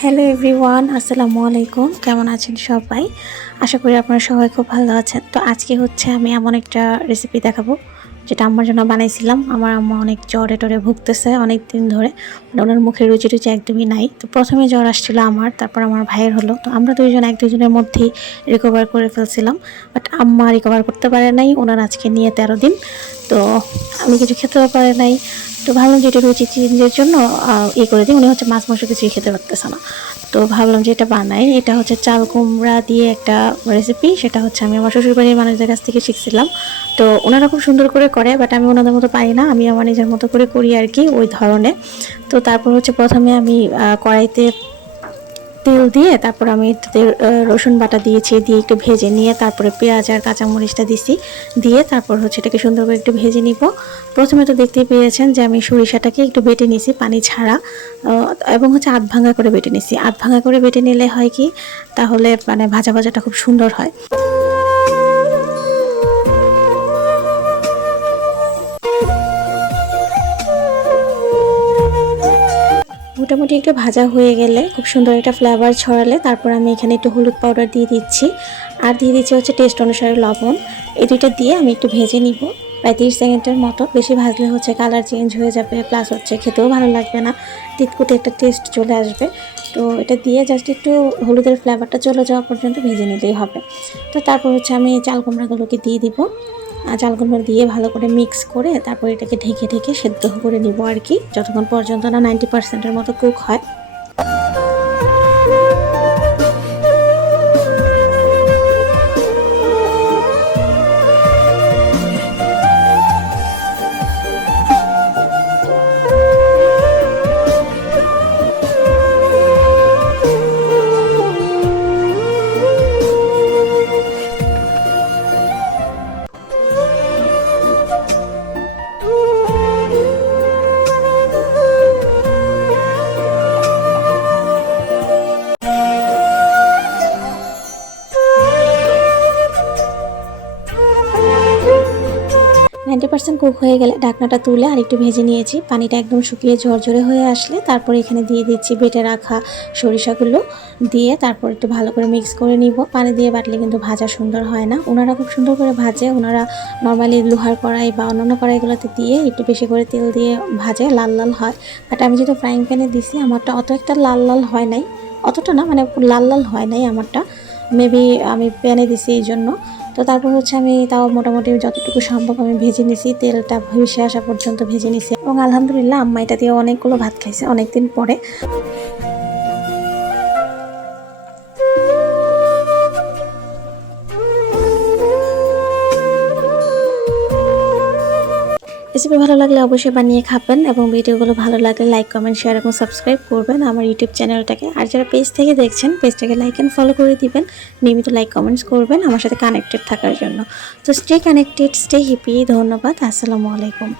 Hello everyone, আসসালামু আলাইকুম। কেমন আছেন সবাই? আশা করি আপনারা সবাই খুব ভালো আছেন। তো আজকে হচ্ছে আমি এমন একটা রেসিপি দেখাবো যেটা আম্মার জন্য বানাইছিলাম। আমার আম্মা অনেক জ্বরে টরে ভুগতেছে অনেক দিন ধরে, মানে ওনার মুখে রুচি টুচি একদমই নাই। তো প্রথমে জ্বর আসছিল আমার, তারপর আমার ভাইয়ের হলো। তো আমরা দুইজন এক দুজনের মধ্যেই রিকভার করে ফেলছিলাম, বাট আম্মা রিকভার করতে পারে নাই। ওনার আজকে নিয়ে 13 দিন। তো আমি কিছু খেতেও পারে নাই। তো ভাবলাম যে এটা রুচি চেঞ্জের জন্য করে দিই। উনি হচ্ছে মাছ মাংস কিছুই খেতে পারতেছে না। তো ভাবলাম যে এটা বানাই। এটা হচ্ছে চাল কুমড়া দিয়ে একটা রেসিপি। সেটা হচ্ছে আমি আমার শ্বশুরবাড়ির মানুষদের কাছ থেকে শিখছিলাম। তো ওনারা খুব সুন্দর করে করে, বাট আমি ওনাদের মতো পারি না। আমি আমার নিজের মতো করে করি আর কি, ওই ধরনের। তো তারপর হচ্ছে প্রথমে আমি কড়াইতে তেল দিয়ে, তারপর আমি রসুন বাটা দিয়েছি, দিয়ে একটু ভেজে নিয়ে তারপরে পেঁয়াজ আর কাঁচামরিচটা দিছি, দিয়ে তারপর হচ্ছে এটাকে সুন্দর করে একটু ভেজে নিব। প্রথমে তো দেখতেই পেয়েছেন যে আমি সরিষাটাকে একটু বেটে নিছি পানি ছাড়া, এবং হচ্ছে আধ ভাঙা করে বেটে নিছি। আধ ভাঙা করে বেটে নিলে হয় কি, তাহলে মানে ভাজা ভাজাটা খুব সুন্দর হয়। মোটামুটি একটু ভাজা হয়ে গেলে, খুব সুন্দর একটা ফ্লেভার ছড়ালে, তারপর আমি এখানে একটু হলুদ পাউডার দিয়ে দিচ্ছি, আর দিয়ে দিচ্ছি হচ্ছে টেস্ট অনুসারে লবণ। এই দুইটা দিয়ে আমি একটু ভেজে নিব প্রায় 30 সেকেন্ডের মতো। বেশি ভাজলে হচ্ছে কালার চেঞ্জ হয়ে যাবে, প্লাস হচ্ছে খেতেও ভালো লাগবে না, তিতকুটে একটা টেস্ট চলে আসবে। তো এটা দিয়ে জাস্ট একটু হলুদের ফ্লেভারটা চলে যাওয়া পর্যন্ত ভেজে নিলেই হবে। তো তারপর হচ্ছে আমি চাল কুমড়াগুলোকে দিয়ে দিব। চাল কুমড়া দিয়ে ভালো করে মিক্স করে তারপর এটাকে ঢেকে ঢেকে সেদ্ধ করে নিব আর কি, যতক্ষণ পর্যন্ত না 90%-এর মতো কুক হয়। 90% কুক হয়ে গেলে ঢাকনাটা তুলে আর একটু ভেজে নিয়েছি। পানিটা একদম শুকিয়ে ঝরঝরে হয়ে আসলে তারপর এখানে দিয়ে দিচ্ছি বেটে রাখা সরিষাগুলো, দিয়ে তারপর একটু ভালো করে মিক্স করে নিব। পানি দিয়ে বাটলে কিন্তু ভাজা সুন্দর হয় না। ওনারা খুব সুন্দর করে ভাজে, ওনারা নর্মালি লোহার কড়াই বা অন্যান্য কড়াইগুলোতে দিয়ে একটু বেশি করে তেল দিয়ে ভাজে, লাল লাল হয়। বাট আমি যেহেতু ফ্রাইং প্যানে দিছি, আমারটা অত একটা লাল লাল হয় নাই, অতটা না, মানে লাল লাল হয় নাই আমারটা। মেবি আমি প্যানে দিছি এই জন্য। তো তারপর হচ্ছে আমি তাও মোটামুটি যতটুকু সম্ভব আমি ভেজে নিছি, তেলটা ভেসে আসা পর্যন্ত ভেজে নিছি, এবং আলহামদুলিল্লাহ আম্মা এটা দিয়ে অনেকগুলো ভাত খাইছে অনেকদিন পরে। রেসিপি ভালো লাগলে অবশ্যই বানিয়ে খাবেন, এবং ভিডিওগুলো ভালো লাগলে লাইক কমেন্ট শেয়ার এবং সাবস্ক্রাইব করবেন আমার ইউটিউব চ্যানেলটাকে। আর যারা পেজ থেকে দেখছেন, পেজটাকে লাইক অ্যান্ড ফলো করে দিবেন, নিয়মিত লাইক কমেন্টস করবেন আমার সাথে কানেক্টেড থাকার জন্য। তো স্টে কানেক্টেড, স্টে হ্যাপি। ধন্যবাদ, আসসালামু আলাইকুম।